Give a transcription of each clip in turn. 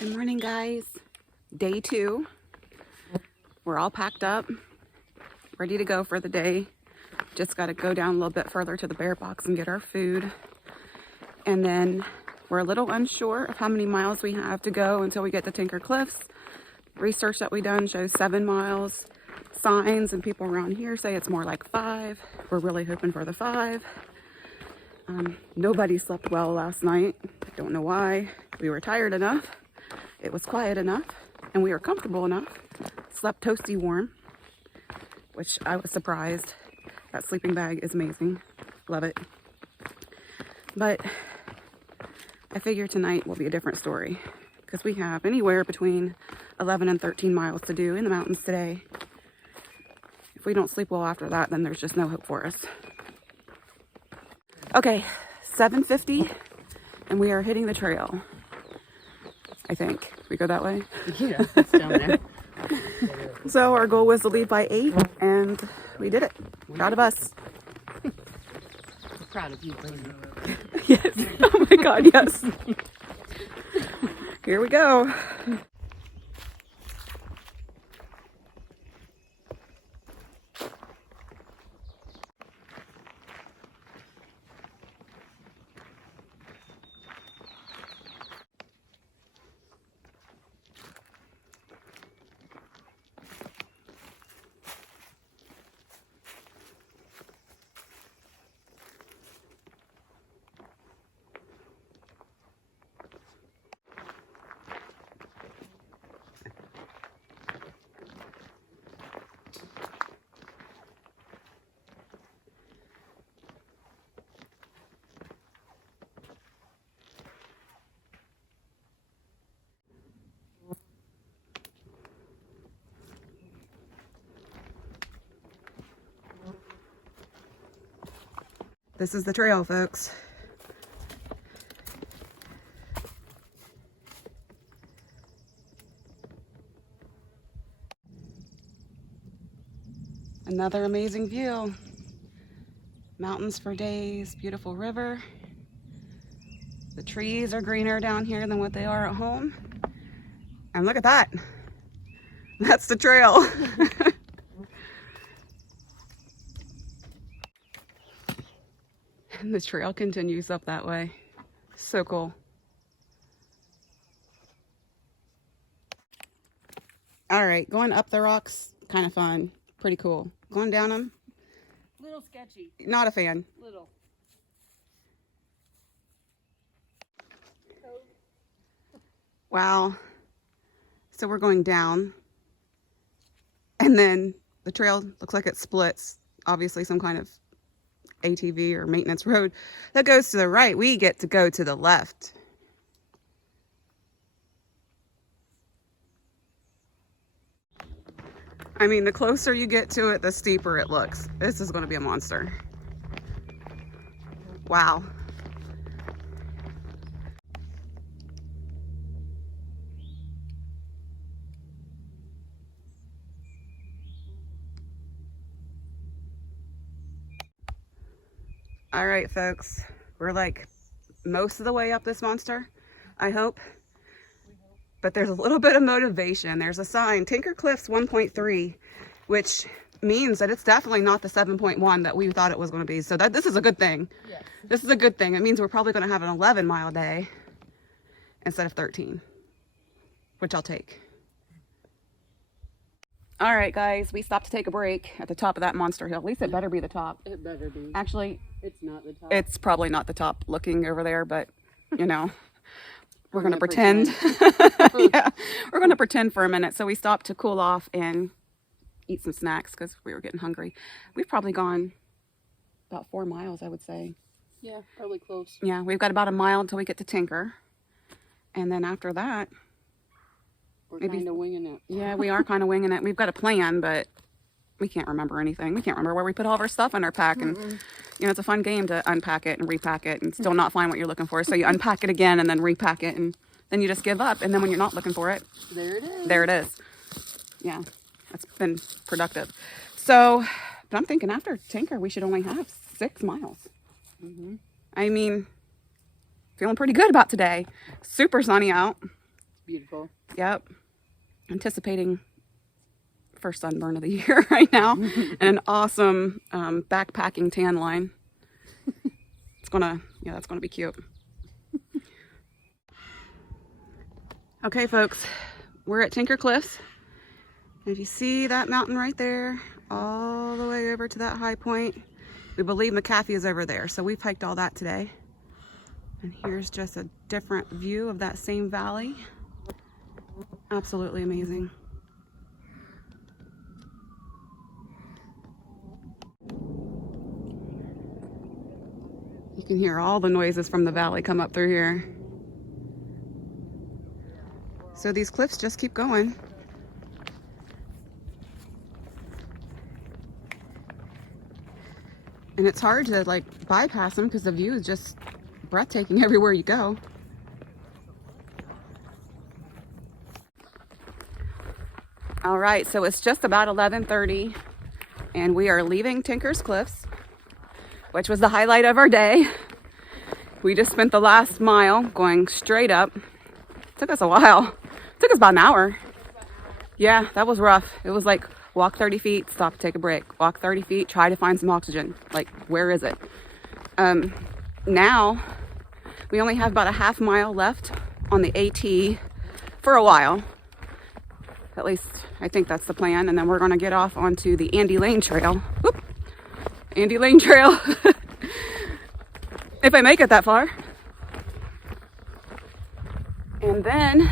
Good morning, guys. Day 2. We're all packed up, ready to go for the day. Just got to go down a little bit further to the bear box and get our food. And then we're a little unsure of how many miles we have to go until we get to Tinker Cliffs. Research that we done shows 7 miles. Signs and people around here say it's more like 5. We're really hoping for the 5. Nobody slept well last night. I don't know why. We were tired enough. It was quiet enough. And we were comfortable enough. Slept toasty warm, which I was surprised. That sleeping bag is amazing. Love it. But I figure tonight will be a different story because we have anywhere between 11 and 13 miles to do in the mountains today. If we don't sleep well after that, then there's just no hope for us. Okay, 7:50, and we are hitting the trail. I think. We go that way? Yeah, it's down there. So our goal was to leave by 8, and we did it. Proud of us. I'm proud of you, Layne. Yes. Oh my God, yes. Here we go. This is the trail, folks. Another amazing view. Mountains for days, beautiful river. The trees are greener down here than what they are at home. And look at that. That's the trail. And the trail continues up that way. So cool. All right, going up the rocks, kind of fun. Pretty cool. Going down them, Little sketchy. not a fan. Little. Wow. So we're going down. And then the trail looks like it splits. Obviously some kind of ATV or maintenance road that goes to the right. We get to go to the left. I mean, the closer you get to it, the steeper it looks. This is going to be a monster. Wow. All right, folks, we're like most of the way up this monster, I hope. But there's a little bit of motivation. There's a sign, Tinker Cliffs 1.3, which means that it's definitely not the 7.1 that we thought it was going to be. So this is a good thing. Yes. This is a good thing. It means we're probably going to have an 11-mile day instead of 13, which I'll take. All right, guys, we stopped to take a break at the top of that monster hill. At least it better be the top. It better be. Actually, It's not the top. it's probably not the top looking over there, but you know, we're going to gonna pretend. Yeah, we're going to pretend for a minute. So we stopped to cool off and eat some snacks because we were getting hungry. We've probably gone about 4 miles, I would say. Yeah, probably close. Yeah, we've got about a mile until we get to Tinker. And then after that, We're maybe- kind of winging it. yeah, we are kind of winging it. We've got a plan, but we can't remember anything. We can't remember where we put all of our stuff in our pack. And, you know, it's a fun game to unpack it and repack it and still not find what you're looking for. So you unpack it again and then repack it, and then you just give up. And then when you're not looking for it, There it is. there it is. Yeah, that's been productive. So, but I'm thinking after Tinker, we should only have 6 miles. I mean, feeling pretty good about today. Super sunny out. Beautiful. Yep. Anticipating first sunburn of the year right now. And an awesome backpacking tan line. That's gonna be cute. Okay, folks, we're at Tinker Cliffs. And if you see that mountain right there, all the way over to that high point, we believe McAfee is over there. So we've hiked all that today. And here's just a different view of that same valley. Absolutely amazing. You can hear all the noises from the valley come up through here. So these cliffs just keep going. And it's hard to like bypass them because the view is just breathtaking everywhere you go. All right, so it's just about 11:30 and we are leaving Tinker's Cliffs, which was the highlight of our day. We just spent the last mile going straight up. Took us a while. Took us about an hour. Yeah, that was rough. It was like walk 30 feet, stop, take a break. Walk 30 feet, try to find some oxygen. Like, where is it? Now, we only have about a half mile left on the AT for a while. At least, I think that's the plan. And then we're going to get off onto the Layne Trail. Whoop! Layne Trail. If I make it that far. And then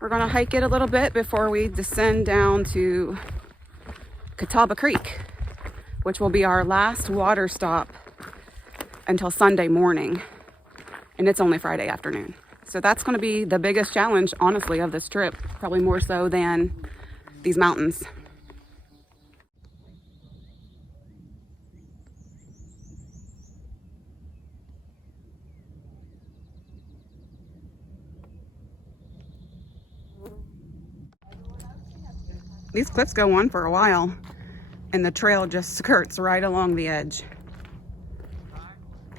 we're going to hike it a little bit before we descend down to Catawba Creek, which will be our last water stop until Sunday morning. And it's only Friday afternoon. So that's going to be the biggest challenge, honestly, of this trip. Probably more so than these mountains. These cliffs go on for a while, and the trail just skirts right along the edge.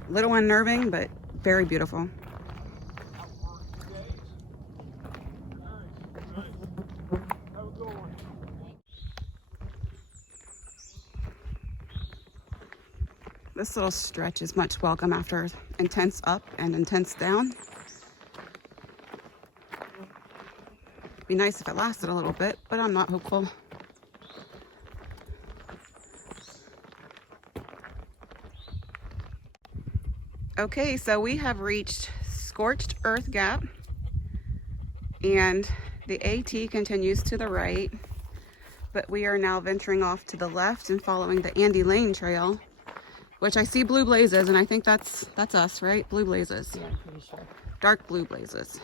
A little unnerving, but very beautiful. This little stretch is much welcome after intense up and intense down. Be nice if it lasted a little bit, but I'm not hopeful. Okay, so we have reached Scorched Earth Gap, and the AT continues to the right, but we are now venturing off to the left and following the Layne Trail, which I see blue blazes, and I think that's us, right? Blue blazes. Yeah, I'm pretty sure. Dark blue blazes.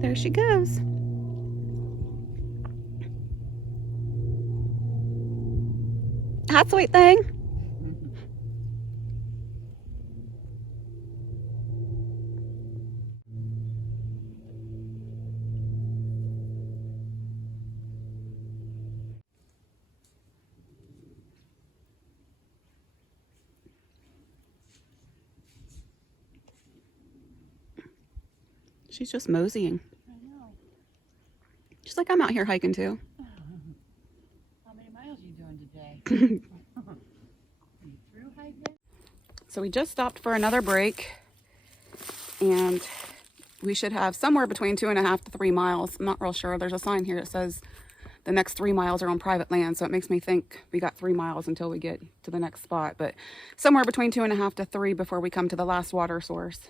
There she goes. Hi, sweet thing. She's just moseying. I know. She's like, I'm out here hiking too. How many miles are you doing today? You through hiking? So we just stopped for another break, and we should have somewhere between 2.5 to 3 miles. I'm not real sure. There's a sign here that says the next 3 miles are on private land, so it makes me think we got 3 miles until we get to the next spot. But somewhere between 2.5 to 3 before we come to the last water source.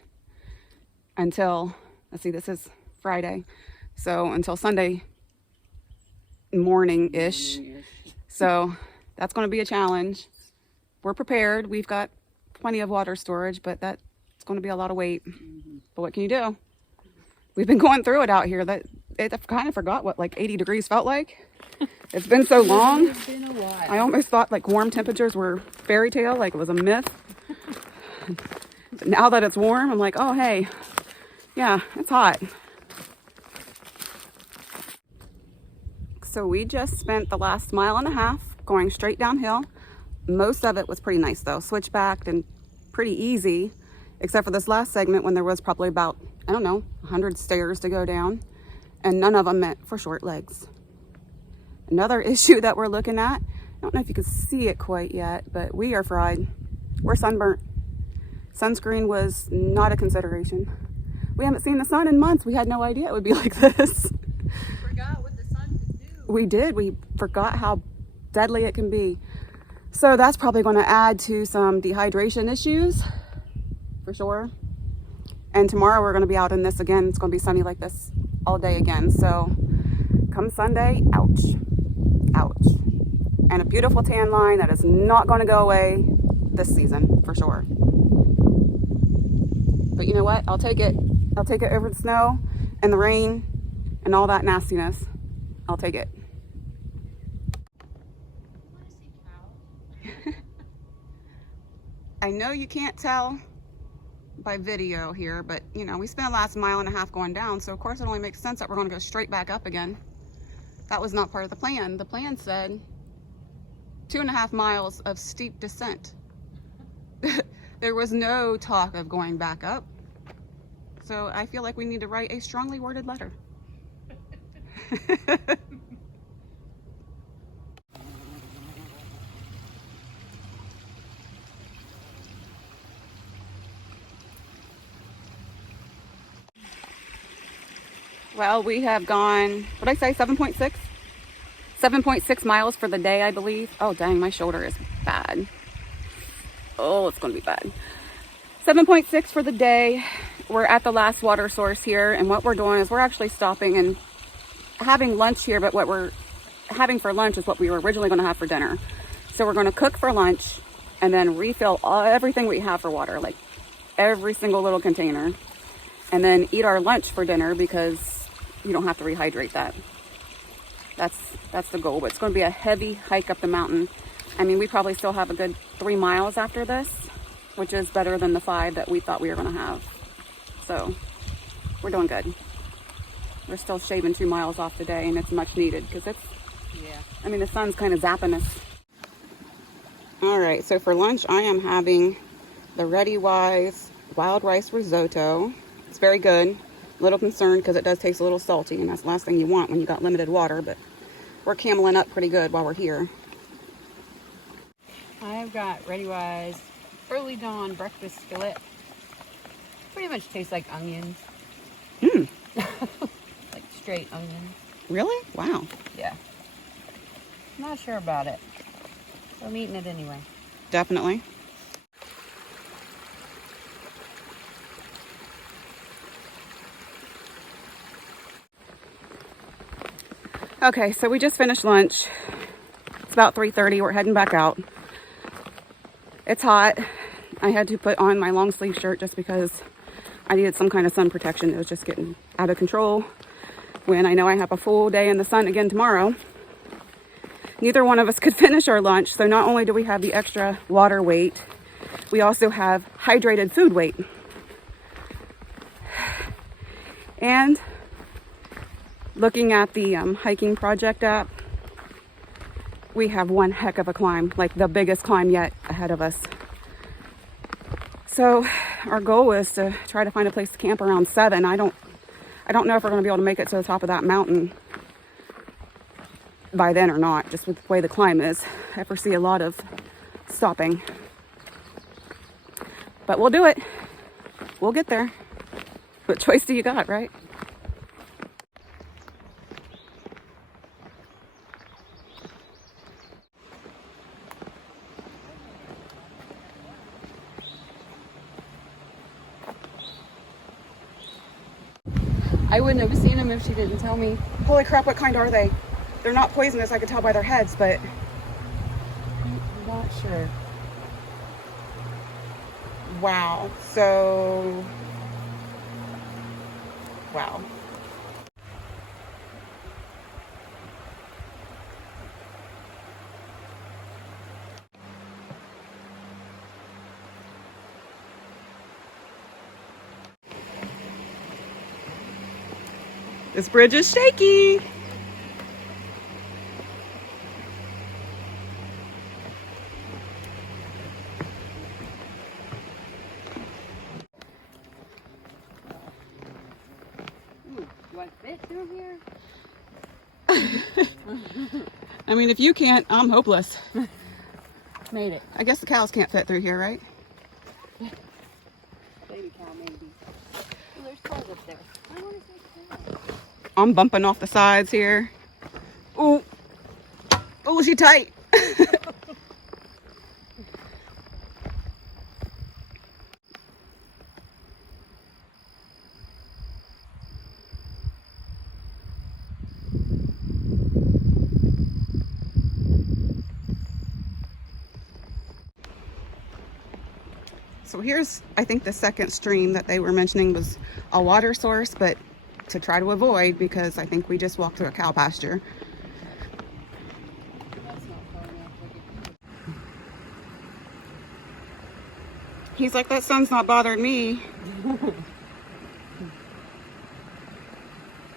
Until, let's see, this is Friday, so until Sunday morning-ish. So that's going to be a challenge. We're prepared. We've got plenty of water storage, but that's going to be a lot of weight. But what can you do? We've been going through it out here. I kind of forgot what like 80 degrees felt like. It's been so long. It's been a while. I almost thought like warm temperatures were fairy tale, like it was a myth. But now that it's warm, I'm like, oh hey, yeah, it's hot. So we just spent the last 1.5 miles going straight downhill Most of it was pretty nice though, switchbacked and pretty easy, except for this last segment when there was probably about, I don't know, 100 stairs to go down, and none of them meant for short legs. Another issue that we're looking at, I don't know if you can see it quite yet, but we are fried. We're sunburnt. Sunscreen was not a consideration. We haven't seen the sun in months. We had no idea it would be like this. We forgot what the sun could do. We did. We forgot how deadly it can be. So that's probably going to add to some dehydration issues for sure. And tomorrow we're going to be out in this again. It's going to be sunny like this all day again. So come Sunday, ouch, ouch. And a beautiful tan line that is not going to go away this season for sure. But you know what? I'll take it. I'll take it over the snow and the rain and all that nastiness. I'll take it. I know you can't tell by video here, but you know, we spent the last mile and a half going down, so of course it only makes sense that we're going to go straight back up again. That was not part of the plan. The plan said 2.5 miles of steep descent. There was no talk of going back up. So I feel like we need to write a strongly worded letter. Well, we have gone, what did I say, 7.6? 7.6 miles for the day, I believe. Oh, dang, my shoulder is bad. Oh, it's going to be bad. 7.6 for the day. We're at the last water source here, and what we're doing is we're actually stopping and having lunch here, but what we're having for lunch is what we were originally going to have for dinner. So we're going to cook for lunch and then refill everything we have for water, like every single little container, and then eat our lunch for dinner because you don't have to rehydrate that. That's the goal, but it's going to be a heavy hike up the mountain. I mean, we probably still have a good 3 miles after this, which is better than the 5 that we thought we were going to have. So we're doing good. We're still shaving 2 miles off the day, and it's much needed because it's, Yeah. I mean, the sun's kind of zapping us. All right, so for lunch, I am having the Ready Wise wild rice risotto. It's very good. A little concerned because it does taste a little salty, and that's the last thing you want when you got limited water, but we're cameling up pretty good while we're here. I've got Ready Wise early dawn breakfast skillet. Pretty much tastes like onions. Mmm, Like straight onions. really? Wow. Yeah. Not sure about it. But I'm eating it anyway. Definitely. Okay, so we just finished lunch. It's about 3:30. We're heading back out. It's hot. I had to put on my long sleeve shirt just because I needed some kind of sun protection. It was just getting out of control when I know I have a full day in the sun again tomorrow. Neither one of us could finish our lunch, so not only do we have the extra water weight, we also have hydrated food weight. And looking at the hiking project app, we have one heck of a climb, like the biggest climb yet ahead of us. So our goal is to try to find a place to camp around 7. I don't know if we're going to be able to make it to the top of that mountain by then or not, just with the way the climb is. I foresee a lot of stopping. But we'll do it. We'll get there. What choice do you got, right? I wouldn't have seen them if she didn't tell me. Holy crap, what kind are they? They're not poisonous, I could tell by their heads, but I'm not sure. Wow. So, wow. This bridge is shaky. fit through here? I mean, if you can't, I'm hopeless. Made it. I guess the cows can't fit through here, right? Baby cow, maybe. Oh, there's cows up there. I want to see cows. I'm bumping off the sides here. Oh, oh, she tight. So here's, I think the second stream that they were mentioning was a water source, but to try to avoid, because I think we just walked through a cow pasture. That's not far enough. He's like, that sun's not bothering me.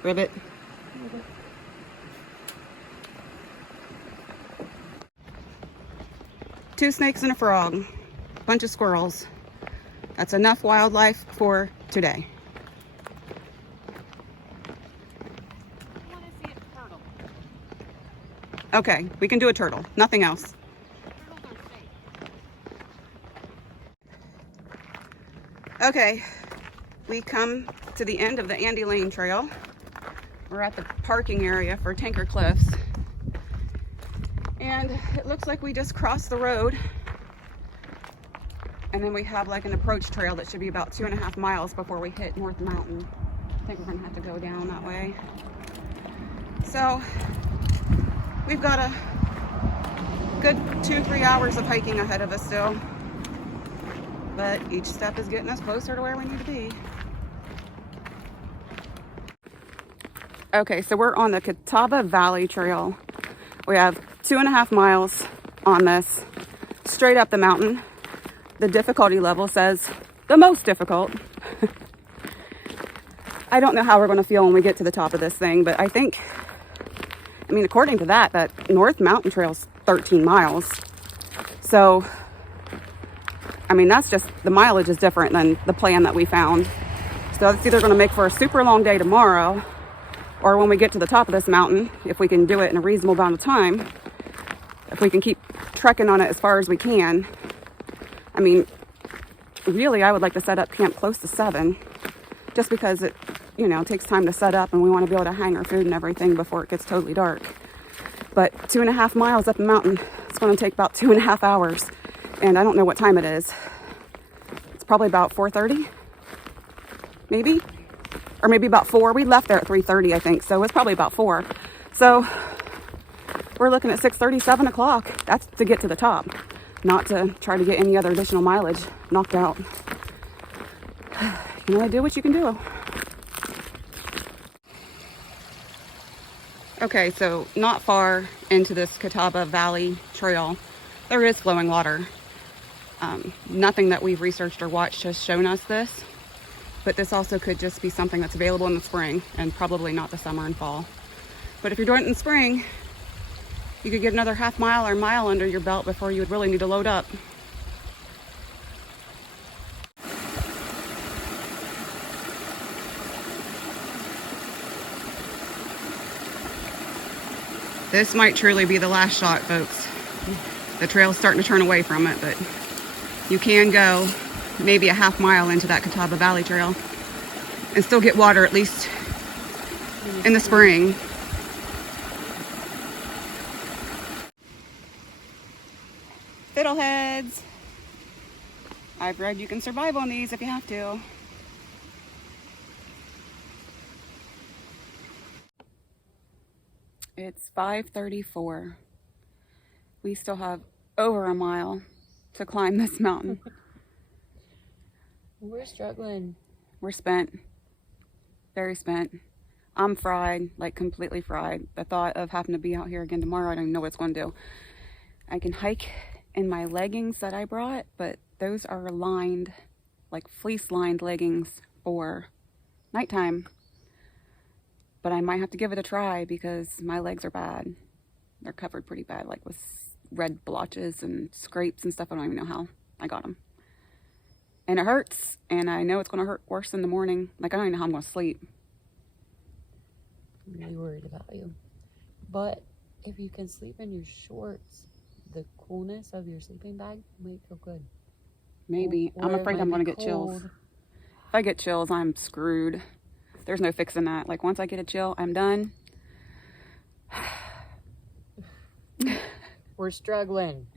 Ribbit. Two snakes and a frog. Bunch of squirrels. That's enough wildlife for today. I want to see a turtle. Okay, we can do a turtle. Nothing else. Turtles are safe. Okay, we come to the end of the Andy Layne Trail. We're at the parking area for Tanker Cliffs. And it looks like we just crossed the road. And then we have like an approach trail that should be about 2.5 miles before we hit North Mountain. I think we're gonna have to go down that way. So we've got a good 2-3 hours of hiking ahead of us still. But each step is getting us closer to where we need to be. Okay, so we're on the Catawba Valley Trail. We have 2.5 miles on this, straight up the mountain. The difficulty level says the most difficult. I don't know how we're going to feel when we get to the top of this thing, but I think, I mean, according to that North Mountain Trail's 13 miles. So, I mean, that's just, the mileage is different than the plan that we found. So it's either going to make for a super long day tomorrow, or when we get to the top of this mountain, if we can do it in a reasonable amount of time, if we can keep trekking on it as far as we can. I mean, really, I would like to set up camp close to 7, just because it, you know, takes time to set up and we want to be able to hang our food and everything before it gets totally dark. But 2.5 miles up the mountain, it's going to take about 2.5 hours. And I don't know what time it is. It's probably about 4:30, maybe, or maybe about 4. We left there at 3:30, I think, so it's probably about 4. So we're looking at 6:30, 7 o'clock. That's to get to the top, not to try to get any other additional mileage knocked out. You know, do what you can do. Okay, so not far into this Catawba Valley Trail, there is flowing water. Nothing that we've researched or watched has shown us this, but this also could just be something that's available in the spring and probably not the summer and fall. But if you're doing it in spring, you could get another half mile or mile under your belt before you would really need to load up. This might truly be the last shot, folks. The trail's starting to turn away from it, but you can go maybe a half mile into that Catawba Valley Trail and still get water, at least in the spring. Fiddleheads. I've read you can survive on these if you have to. It's 5:34. We still have over a mile to climb this mountain. We're struggling. We're spent. Very spent. I'm fried, like completely fried. The thought of having to be out here again tomorrow, I don't even know what it's going to do. I can hike in my leggings that I brought, but those are lined, like fleece lined leggings for nighttime. But I might have to give it a try because my legs are bad. They're covered pretty bad, like with red blotches and scrapes and stuff. I don't even know how I got them. And it hurts, and I know it's going to hurt worse in the morning. Like, I don't even know how I'm going to sleep. really worried about you. But if you can sleep in your shorts, the coolness of your sleeping bag might feel good. Maybe. Or I'm it afraid might I'm going be to get chills. cold. If I get chills, I'm screwed. There's no fixing that. Like, once I get a chill, I'm done. We're struggling.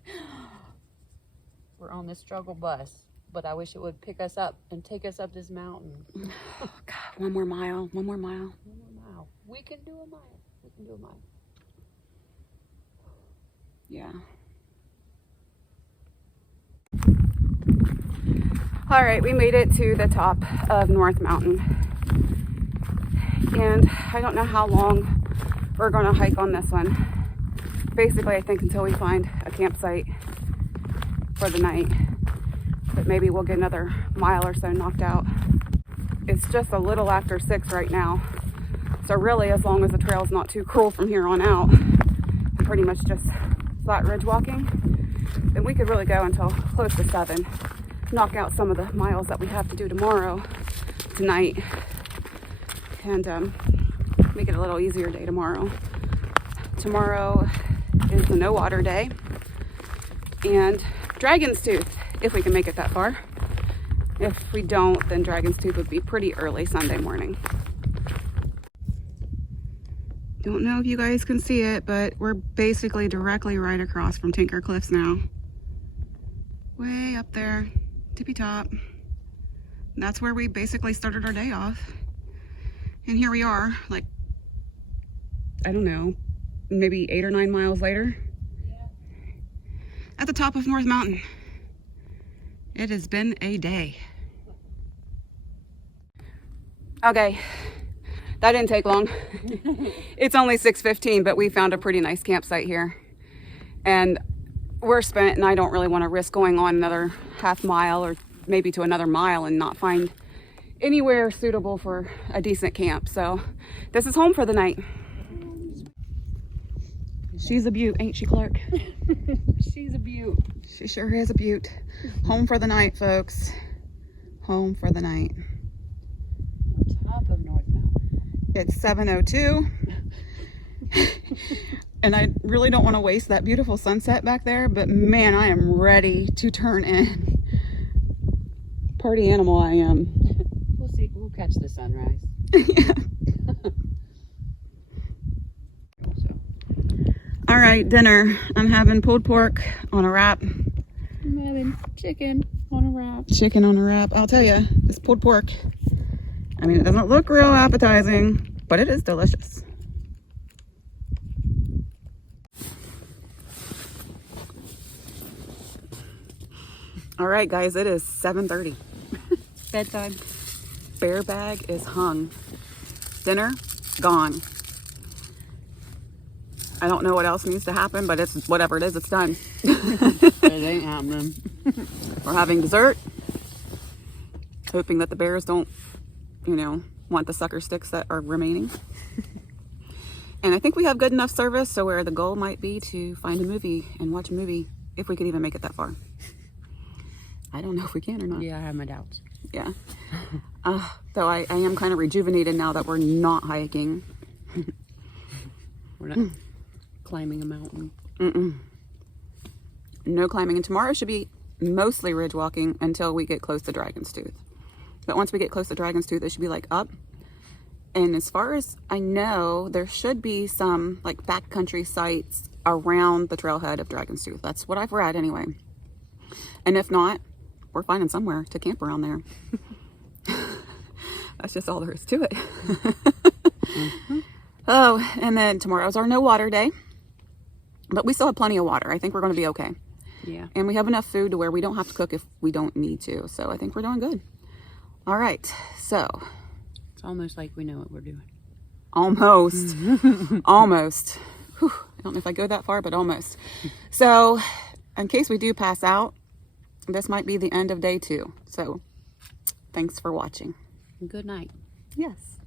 We're on the struggle bus. But I wish it would pick us up and take us up this mountain. Oh, God, one more mile. One more mile. 1 more mile. We can do a mile. We can do a mile. Yeah. All right, we made it to the top of North Mountain. And I don't know how long we're going to hike on this one. Basically, I think until we find a campsite for the night. But maybe we'll get another mile or so knocked out. It's just a little after 6 right now. So really, as long as the trail's not too cruel from here on out, and pretty much just flat ridge walking, then we could really go until close to 7. Knock out some of the miles that we have to do tonight, and make it a little easier day tomorrow. Tomorrow is the no water day, and Dragon's Tooth, if we can make it that far. If we don't, then Dragon's Tooth would be pretty early Sunday morning. Don't know if you guys can see it, but we're basically directly right across from Tinker Cliffs now. Way up there, tippy top. That's where we basically started our day off. And here we are, like, I don't know, maybe 8 or 9 miles later. Yeah. At the top of North Mountain. It has been a day. Okay, that didn't take long. It's only 6:15, but we found a pretty nice campsite here. And we're spent, and I don't really want to risk going on another half mile or maybe to another mile and not find anywhere suitable for a decent camp. So this is home for the night. She's a beaut, ain't she, Clark? She's a beaut. She sure is a beaut. Home for the night, folks. Home for the night. Top of North Mountain. It's 7:02. And I really don't want to waste that beautiful sunset back there, but man, I am ready to turn in. Party animal I am. We'll see. We'll catch the sunrise. Yeah. All right, dinner. I'm having pulled pork on a wrap. I'm having chicken on a wrap. Chicken on a wrap. I'll tell you, this pulled pork, I mean, it doesn't look real appetizing, but it is delicious. All right, guys, it is 7:30. Bedtime. Bear bag is hung. Dinner, gone. I don't know what else needs to happen, but it's whatever it is, it's done. It ain't happening. We're having dessert, hoping that the bears don't, want the sucker sticks that are remaining. And I think we have good enough service, so where the goal might be to find a movie and watch a movie, if we could even make it that far. I don't know if we can or not. Yeah, I have my doubts. Yeah. Though I am kind of rejuvenated now that we're not hiking. We're not climbing a mountain. No climbing. And tomorrow should be mostly ridge walking until we get close to Dragon's Tooth. But once we get close to Dragon's Tooth, it should be like up. And as far as I know, there should be some like backcountry sites around the trailhead of Dragon's Tooth. That's what I've read anyway. And if not, we're finding somewhere to camp around there. That's just all there is to it. Oh, and then tomorrow's our no water day. But we still have plenty of water. I think we're going to be okay. Yeah. And we have enough food to where we don't have to cook if we don't need to. So I think we're doing good. All right. So. It's almost like we know what we're doing. Almost. Almost. Whew. I don't know if I go that far, but almost. So in case we do pass out, this might be the end of day 2. So thanks for watching. Good night. Yes.